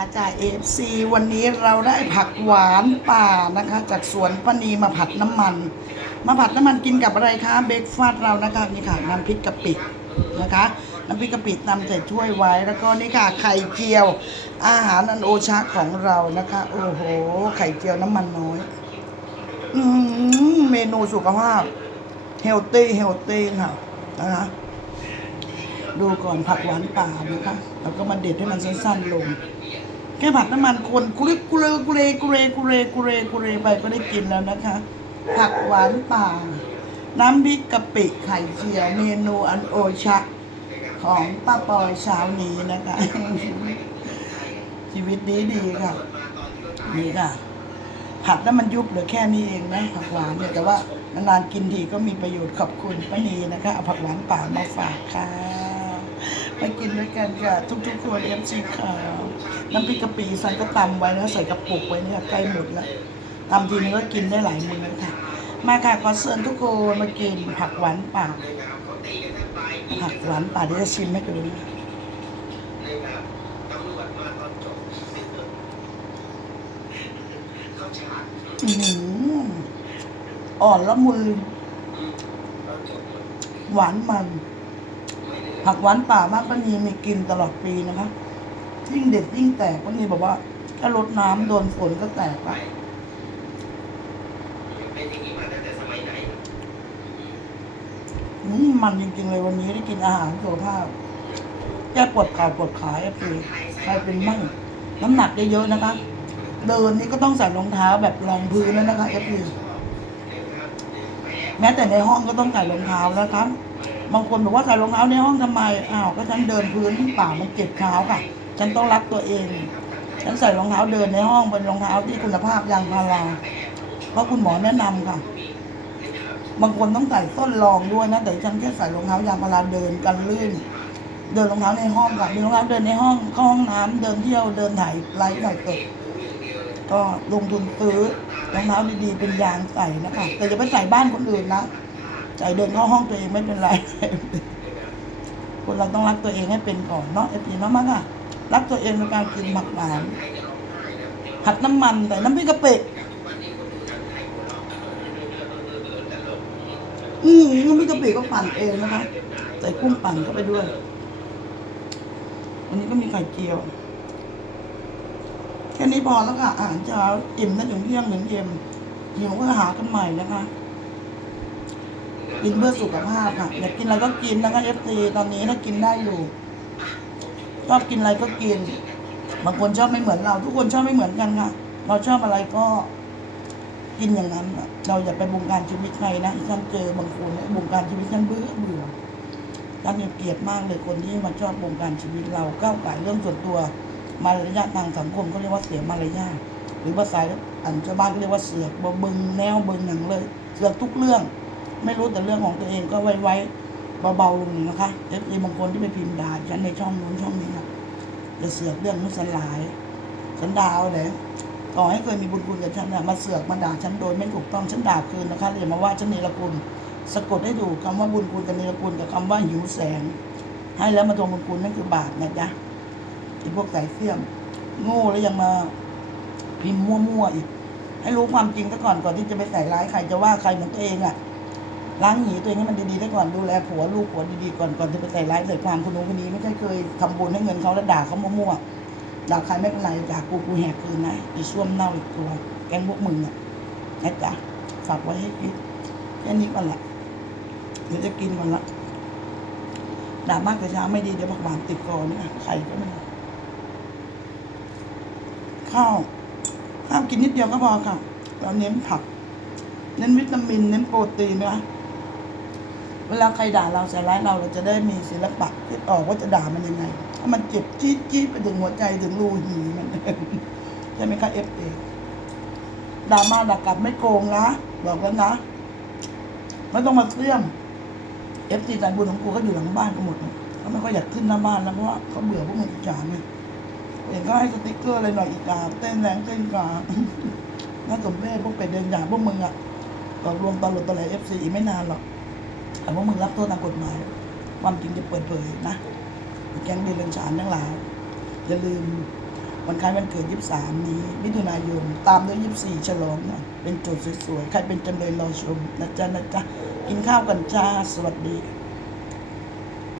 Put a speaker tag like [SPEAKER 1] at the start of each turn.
[SPEAKER 1] จากเอฟซีวันนี้เราได้ผักหวานป่านะคะ จากสวนปนีมาผัดน้ำมัน มาผัดน้ำมันกินกับอะไรคะเบรกฟาส์เรานะคะนี่ค่ะน้ำพริกกะปินะคะน้ำพริกกะปิตำใส่ถ้วยไว้แล้วก็นี่ค่ะไข่เจียว อาหารอันโอชะของเรานะคะ โอ้โห ไข่เจียวน้ำมันน้อยอืมเมนูสุขภาพเฮลตี้เฮลตี้ค่ะนะคะ ดูก่อนผักหวานป่านะคะแล้วก็มาเด็ดให้มันสั้นๆลง แค่ผัดน้ำมันคนกุเรกุเรกุเรกุเรกุเรกุเรกุเรไปก็ได้กินแล้วนะคะ ผักหวานป่า น้ำพริกกะปิไข่เจียวเมนูอันโอชะ ของป้าปอยเช้านี้นะคะ ชีวิตดีดีค่ะนี่ค่ะผัดแล้วมันยุบเหลือแค่นี้เองนะผักหวานเนี่ยแต่ว่านานๆกินทีก็มีประโยชน์ขอบคุณป้านีนะคะเอาผักหวานป่ามาฝากค่ะ มากินด้วยกันค่ะ ทุกๆคนเอฟซีค่ะน้ำพริกกะปิใส่ก็ตำไว้แล้วใส่กระปุกไว้เนี่ยใกล้หมดแล้วตำทีนึงก็กินได้หลายมื้อค่ะ มาค่ะขอเชิญทุกคนมากินผักหวานป่าผักหวานป่าเดี๋ยวจะชิมให้ดูนะอ่อนละมุนหวานมัน ผักหวานป่ามากป้านีมีกินตลอดปีนะคะ ยิ่งเด็ดยิ่งแตกป้านีบอกว่า ถ้ารดน้ำโดนฝนก็แตกอะอืมมันจริงๆเลยวันนี้ได้กินอาหารสุขภาพ แก้ปวดขาปวดขาไอ้ปีใครเป็นมั่งน้ำหนักเยอะๆนะคะ เดินนี่ก็ต้องใส่รองเท้าแบบรองพื้นแล้วนะคะเอฟพีแม้แต่ในห้องก็ต้องใส่รองเท้าแล้วครั บางคนบอกว่าใส่รองเท้าในห้องทำไมอ้าวก็ฉันเดินพื้นเปล่ามันเจ็บเท้าค่ะ ฉันต้องรักตัวเอง ฉันใส่รองเท้าเดินในห้องเป็นรองเท้าที่คุณภาพยางพาราเพราะคุณหมอแนะนำค่ะ บางคนต้องใส่ส้นรองด้วยนะแต่ฉันแค่ใส่รองเท้ายางพาราเดินกันลื่น เดินรองเท้าในห้องค่ะมีรองเท้าเดินในห้องเข้าห้องน้ำเดินเที่ยวเดินถ่ายไลฟ์ถ่ายสดก็ลงทุนซื้อรองเท้าดีๆเป็นยางใส่นะคะแต่อย่าไปใส่บ้านคนอื่นนะ ใส่เดินเข้าห้องตัวเองไม่เป็นไรคนเราต้องรักตัวเองให้เป็นก่อนเนาะเอฟซีเนาะมั้งอะรักตัวเองในการกินหมักหวานผัดน้ำมันใส่น้ำพริกกะปิอืมน้ำพริกกะปิก็ปั่นเองนะคะใส่กุ้งปั่นเข้าไปด้วยวันนี้ก็มีไข่เจียวแค่นี้พอแล้วค่ะอาหารเช้าอิ่มนะถึงเที่ยงถึงเย็นหิวก็หากันใหม่นะคะ กินเพื่อสุขภาพค่ะอยากกินอะไรก็กินนะคะเอฟซีตอนนี้ถ้ากินได้อยู่ชอบกินอะไรก็กิน บางคนชอบไม่เหมือนเรา ทุกคนชอบไม่เหมือนกันค่ะ เราชอบอะไรก็กินอย่างนั้น เราอย่าไปบงการชีวิตใครนะฉันเจอบางคนบงการชีวิตฉันเบื่อเบื่อฉันเนี่ยเกลียดมากเลยคนที่มาชอบบงการชีวิตเราก้าวไก่เรื่องส่วนตัวมารยาททางสังคมเขาเรียกว่าเสียมารยาทหรือภาษาอันชาวบ้านเรียกว่าเสือกบึงแนวเบึงหนังเลย เสือกทุกเรื่อง ไม่รู้แต่เรื่องของตัวเองก็ไว้ไว้เบาๆลงหน่อยนะคะเอฟซีบางคนที่ไปพิมพ์ด่าฉันในช่องนู้นช่องนี้นะอย่าเสือกเรื่องมุสลายฉันด่าเอาเลยต่อให้เคยมีบุญคุณกับฉันนะมาเสือกมาด่าฉันโดยไม่ถูกต้องฉันด่าคืนนะคะอย่ามาว่าฉันเนรคุณสะกดให้ถูกคำว่าบุญคุณกับเนรคุณกับคำว่าหิวแสง ให้แล้วมาทวงบุญคุณนั่นคือบาปนะจ๊ะไอ้พวกสายเสี่ยม โง่แล้วยังมาพิมพ์มั่วๆอีก ให้รู้ความจริงซะก่อนก่อนที่จะไปใส่ร้ายใครจะว่าใครเหมือนตัวเองอะ ล้างหนีตัวเองให้มันดีๆซะก่อนดูแลผัวลูกผัวดีๆก่อนก่อนจะไปใส่ร้ายใส่ความคนนู้นคนนี้ไม่ใช่เคยทำบุญให้เงินเขาแล้วด่าเขามั่วๆด่าใครไม่เป็นไรด่ากูกูแหกคืนนะอีส้วมเน่าอีกตัว แกงพวกมึงอะนะจ๊ะฝากไว้ให้คิดแค่นี้ก่อนแหละเดี๋ยวจะกินก่อนละด่ามากแต่เช้าไม่ดีเดี๋ยวผักหวานติดคอเนี่ยไข่ก็ไม่ข้าวข้าวกินนิดเดียวก็พอค่ะเราเน้นผัก เน้นวิตามิน เน้นโปรตีนนะ เวลาใครด่าเราใส่ร้ายเราเราจะได้มีศิลปะคิดออกว่าจะด่ามันยังไงถ้ามันเจ็บจี๊ดจี๊ดไปถึงหัวใจถึงรูหีมันใช่ไหมคะเอฟเอด่ามาด่ากลับไม่โกงนะบอกแล้วนะไม่ต้องมาเสื่อมเอฟซีสายบุญของกูเขาอยู่หลังบ้านกันหมดเลยเขาไม่ค่อยอยากขึ้นหน้าบ้านแล้วเพราะว่าเขาเบื่อพวกมึงอิจฉาไงเห็นก็ให้สติ๊กเกอร์อะไรหน่อยอีกาเต้นแรงเต้นกาน่าสมเพชพวกเป็ดเดินด่าพวกมึงอะตกลวงตลอดตะไหลเอฟซีไม่นานหรอก แต่ว่ามึงรับโทษตามกฎหมาย ความจริงจะเปิดเผยนะแก๊งเดรันฉานทั้งหลายอย่าลืมวันคล้ายวันเกิด 23 นี้ มิถุนายน ตามด้วย 24 ฉลองนะเป็นจุดสวยๆ ใครเป็นจำเลยรอชมนะจ๊ะนะจ๊ะ กินข้าวกันจ้า สวัสดี